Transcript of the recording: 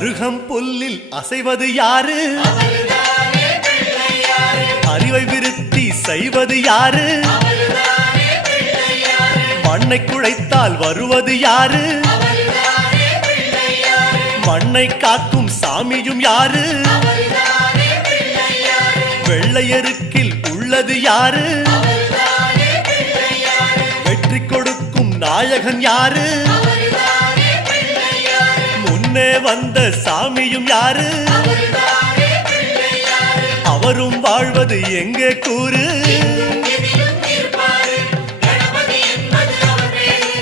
அருகம் புல்லில் அசைவது யாரு? அறிவை விருத்தி செய்வது யாரு? மண்ணை குழைத்தால் வருவது யாரு? மண்ணை காக்கும் சாமியும் யாரு? வெள்ளையருக்கில் உள்ளது யாரு? வெற்றி கொடுக்கும் நாயகன் யாரு? முன்னே வந்த சாமியும் யாரு? அவரும் வாழ்வது எங்கே கூறு?